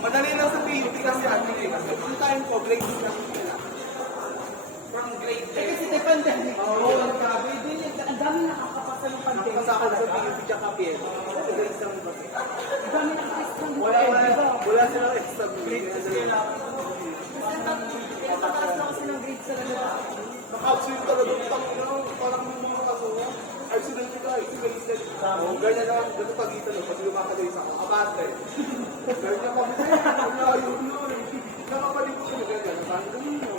Madali lang sa PUP kasi atin eh. Kasi yung time ko, grade 2 lang sila. From grade 10. Kasi di pandemic. Oo, ang grabe. Ang dami nakakapasa ng pandemic. Nakakasakal sa PUP tsaka PL. Kasi grade 7 ba? Ang dami nakakapasa ng Wala silang extra grade. Pinapataas na kasi ng grade sa kanila. Naka-absent talaga. Parang mga kaso. Accident ka, accident. Oo, ganyan lang. Ganito pagitan mo. Pag lumakagalis ako, abante. Ganyan kami. Wala yun yun. Nakapalipot ko ganyan. Saan ganun mo?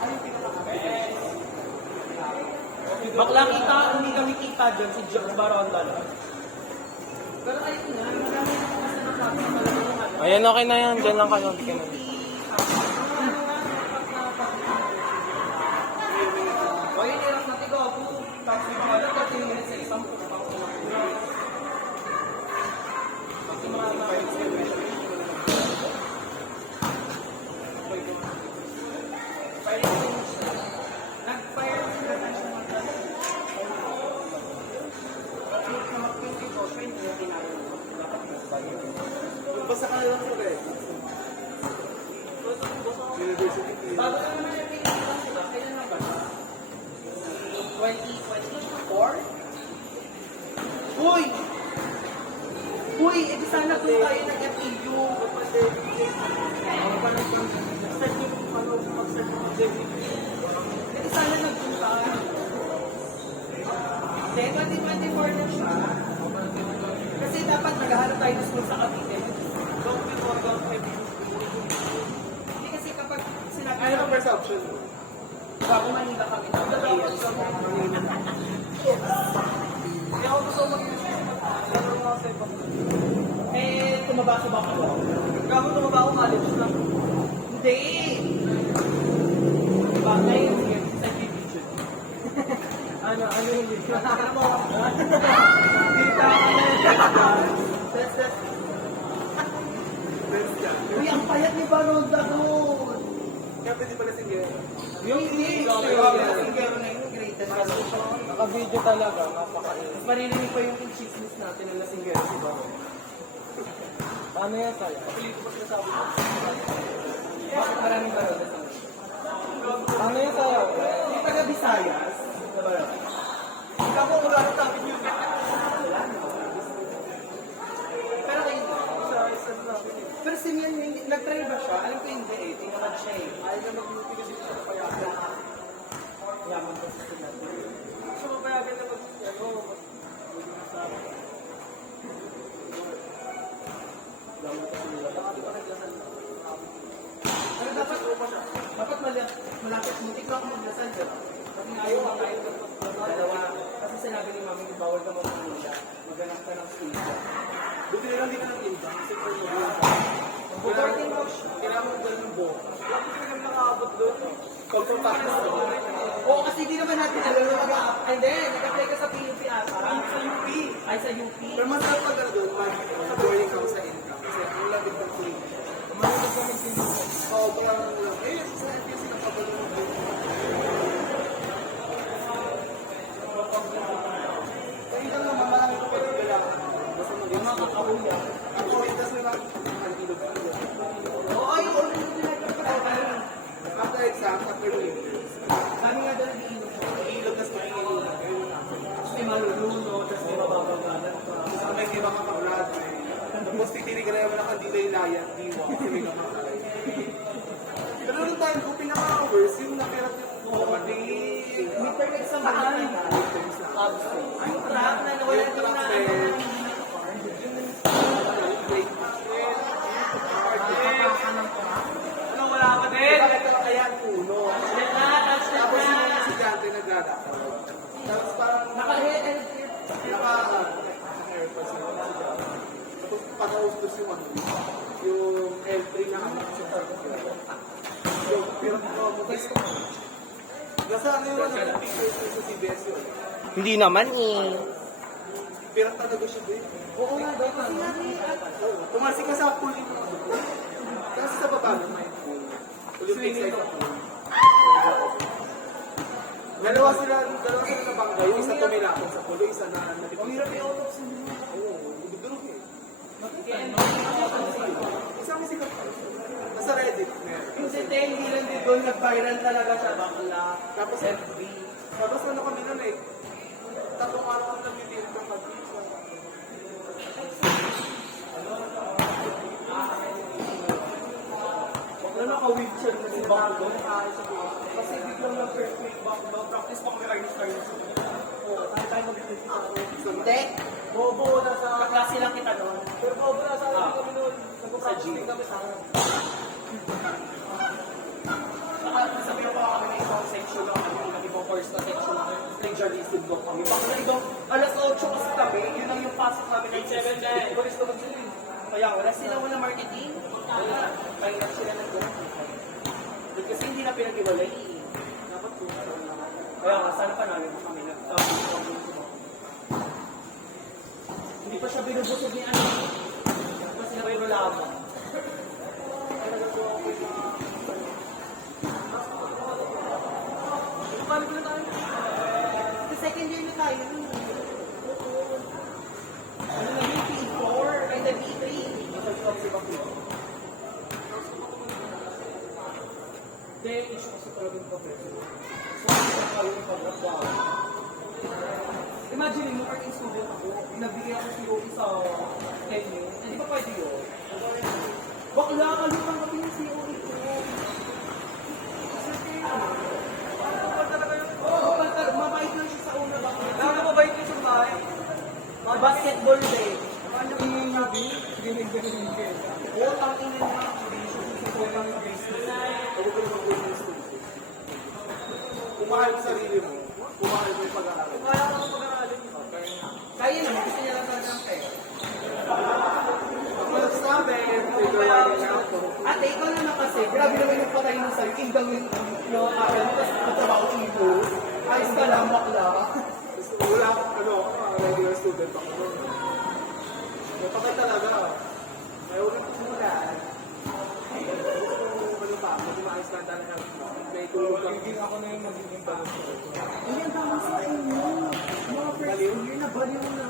Ay, pinakakapit. Bakla kita, hindi kami kita dyan si George Baronda. Pero ayun na, marami na kasi nakakapasa. Ayan, okay na yan. Diyan lang kayo. Okay na. O yun, hirap na tigo ako. Tapos yung mga 30 minutes sa isang puno ako na. Tapos yung mga nag-fire sila na siya mga Basta ka na lang sa red. University. bago na naman yung pinag-iwan sila, kailan na ba? 2024? Uy! Uy, edi sana doon kayo nag-FEU. Edi sana nagpunta. Hindi, 2024 na siya. Kasi dapat naghahanap tayo ng school sa Cavite. Don't before, don't FEU. Hindi kasi kapag sinabi Ano ang first option? bago Manila kami, dapat sa Manila. Hindi ako gusto mag-laro nga sa ibang. Eh, tumabasa ba ako? Gago tumaba ako college lang. Hindi! Diba? Ngayon, sige, sa division. Ano yung division? Ano mo? Kita ka na. That's. Best yan. Uy, ang payat ni Baronda doon! Kaya pwede pala si Gero. Yung hindi, siguro na yung greatest. Naka-video talaga. Napaka-in. Mas maririnig pa yung chismis natin ng lasinggero si Baronda. Paano yan sa'yo? Bakit maraming Baronda sa akin? Paano yan sa'yo? Yung taga-Visayas, na ba? Ikaw mo wala na topic yun. Pero kayo, pero si Mian, nag-try ba siya? Alam ko hindi eh, tinamad siya eh. Ayaw na mag-beauty kasi siya sa payagan. Yaman ko sa sinabi. Gusto mo payagan na mag-ano, Pero dapat malapit mo, ikaw ako magdasal, di ba? Kasi nga ayaw ka dalawa. Kasi sinabi ni Mami, bawal ka magpapalala. Maghanap ka ng stage. buti na lang di ka ng inda. Kasi kung mag-uwan ka. Supporting mo siya. Kailangan mo dyan ng buhok. Bakit ka naman nakaabot doon? Pag-punta ka sa Oo, kasi di naman natin alam na mag-a-up. And then, nag-apply ka sa PUP ata. Sa UP. Ay, sa UP. Pero masarap pag ano doon, mag-joining ka sa income. Kasi ang labit ng tuloy. Marunong kami din. Oo, tumarang mo lang. Eh, sa FPC na pabalo mo doon. Kaya ikaw naman, marami ko pwede kailangan. Basta mag-yung mga kakauya. Ang kawitas nila, ang ilog. Oo, ay, already pinag-apply. After exam, after winters, Sabi nga daw, iilog. ilog tas makikilog. Tapos may maluluno, tapos may mababagalan pa. Tapos may iba ka kablad. Tapos titinig ka na naman ang kandila yung layan, diwa, kasi may kamakay. Pero nung time ko, pinaka-worst, yung napirap yung vomiting. May third exam ba tayo? Ay, track na nawala Yung din na track ano. Ano, wala ka din? Bakit ka kaya puno? Tapos Tapos yung estudyante naglalakad. Tapos parang naka-head and ear. naka-airpads na estudyante. Tapos panaustos yung ano, yung L3 na anak sa yung pirap ko mo guys. Nasa ano yun, ano, pictures sa CBS yun. Hindi naman eh. Pirap talaga siya din. Oo nga daw, kasi nga Tumasik ka sa pool mo. Kasi sa baba mo may pool. Olympic size sa pool. Dalawa sila na bangga. Yung isa tumilakon sa pool, yung isa na nalipin. Ang hirap yung autopsy nila. Oo, dudurog Isang sikat pa. Nasa Reddit, meron. Yung si Tay, hindi lang din doon, nag-viral talaga siya, bakla. Tapos, FB. tapos ano kami nun eh. Tatlong araw kami nag-video ng pag-video. Wala naka-wheelchair na si Baklo. Kasi biglang nag-first week Baklo. Practice pa kami Chinese. Oo, tayo mag-practice. Hindi. Bobo na sa... Kaklase lang kita doon. Pero bobo na sa kami noon. Nag-practice kami sa saka sabi ko kami may isang section lang kami, yung ibang course na section lang, plagiaristic doon kami. Bakit na doon, alas 8 kasi kami, yun lang yung pasok namin ng 7 na eh. Pulis naman sila eh. Kaya wala sila wala marketing. Wala. Kaya sila nag-doon. Kasi hindi na pinag-iwalay eh. Dapat po. Kaya nga, sana pa namin kami hindi pa siya binubusog ni ano. Hindi pa sila binulaban. Paano ko na tayo? Sa second year na tayo. Ano na yung P4? Ay, na P3. Nasa si Baklo. Hindi, issue kasi talagang professor. So, hindi kayo yung pag-lockdown. Imagine mo, working student ako, nagbigay ako si Yogi sa 10 years. Hindi pa pwede yun. Bakla, kalutang kami yung si Yogi ko. Mabait lang siya sa una ba? Mabait lang siya sa bahay. Basketball day. Ano yung UB? Ginig-ginig kayo. Oo, tangin na naman. Sususukan ng business. Huwag ko naman gawin yung studio. Kumahal mo sarili mo. Kumahal mo yung pag-aaral. Kaya ko ang pag-aralin. Kaya naman, gusto niya lang talaga ng pera. Ako nagsabi, figure writing na ako. Ate, ikaw naman kasi, grabe naman yung patay mo sa'yo. Indang yung aral mo, tapos matrabaho ibo. Ayos ka lang, bakla. Wala akong regular student ako doon. Napakay talaga. Kaya huwag natin simulan. Ano ba? Hindi maayos na talaga. May tulog kami. Magiging ako na yung magiging balot. Hindi, ang tama sa inyo. Mga first year na baliw na.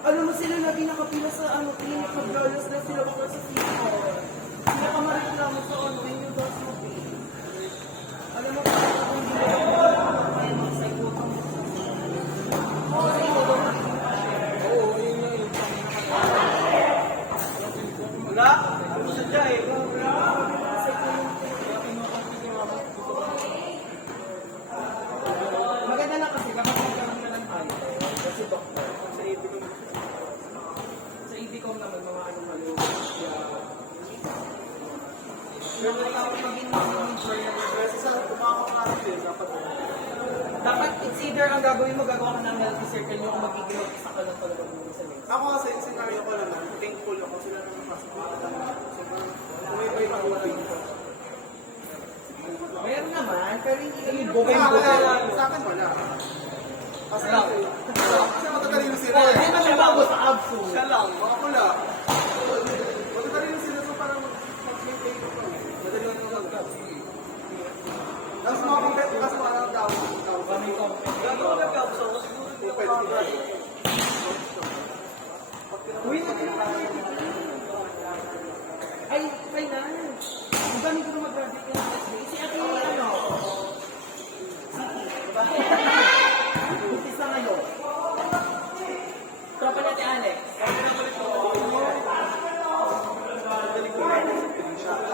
Alam mo sila na pinakapila sa clinic of dollars na sila bakla sa senior. Pinakamareklamo sa online yung dos mo. Alam mo, kung hindi mo ako sa utang mo. Kasi ikaw daw Oo, yun yung wala. Ano siya dyan eh. Maganda lang kasi kapag magkaroon na lang tayo. Kasi doktor. Sa ibig naman mga ano-ano. Pero tapos maging journal. Kasi sa kumakakaroon din, Dapat it's either ang gagawin mo, gagawa ka ng healthy circle nyo kung magiging isa ka lang talaga muna sa next. ako kasi yung scenario ko naman, thankful ako sila naman pasok ko. Umibay pa ako dito. Meron naman, pero hindi Bugay sa akin wala. Kasi matatalino sila. Hindi na siya bago sa abso. Siya lang, mga pula. Matatalino sila so parang mag-maintain ko pa. Madali lang yung mag-gap. Tapos mga compete, kasi parang down. Gano'n ka nag-gap so, uy, ay, finance. Ang dami ko na mag-graduate ng SB. Si Ate, ano? Butis na ngayon. Tropa natin, Alex.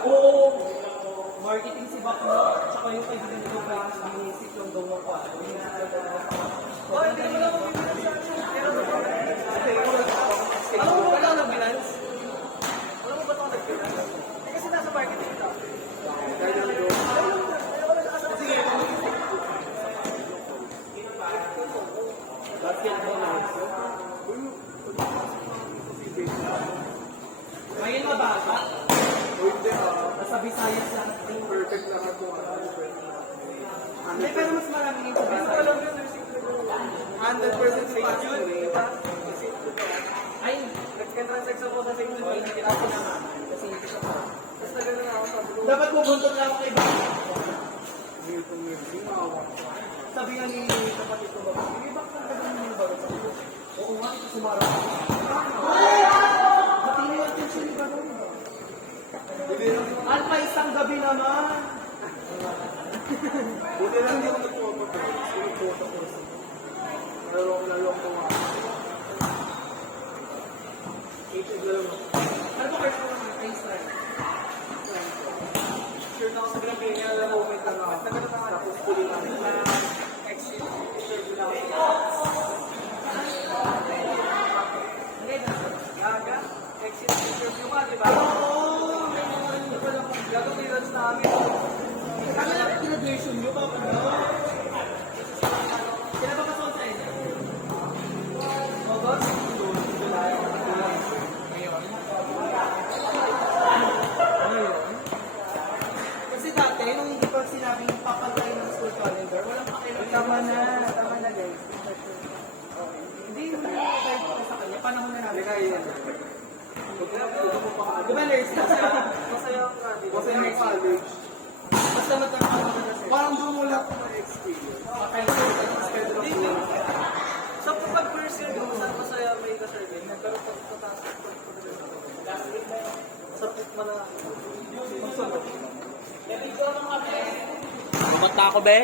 Oo. Marketing si Baklo. Tsaka yung kaibigan ko ba, binisip lang daw ako. Binisip lang daw ako. Oh, hindi mo lang ako alam mo ba ito nag-finance? Alam mo ba ito nag-finance? Kasi nasa marketing ito. Basketball na ito. Ngayon na bata. Nasa Visayas lang. Perfect naman kung Hindi, pero mas marami yung sa Visayas. 100% safe yun. Ay, nag-transact ako sa same point. Tinapos naman. Kasi hindi siya pa. Tapos na gano'n ako sa bulo. Dapat pupuntot lang ako kay Baklo. Sabi nga ni kapatid ko ba, hindi ba kang gano'n yung bago sa bulo? Oo nga, sumarap ako. Ano ba first mo naman? Face right. Sure na ako sa grabe niya. Alam mo, may tanong. Tapos puli namin na exit. Sure na ako. Gaga. Exit interview ka, di ba? Oo! Gaga clearance namin. Ano yung graduation nyo? Bakit na? Kailan ba pasok sa inyo? August? July? Ngayon? Ngayon? Kasi dati, nung hindi pa sinabing papalay ng school calendar, walang pakialam. Tama na guys. Hindi, kahit sa kanya, panahon na namin. Di ba nurse na siya? Masaya ang grabe. Masaya ang college. Basta matapos na siya. Parang doon mo lang na experience. Sa pag first year, kung saan masaya may ka-survey, nagkaroon pa sa taas. Last week na yun. Sa put mo na. Bumata ako, be.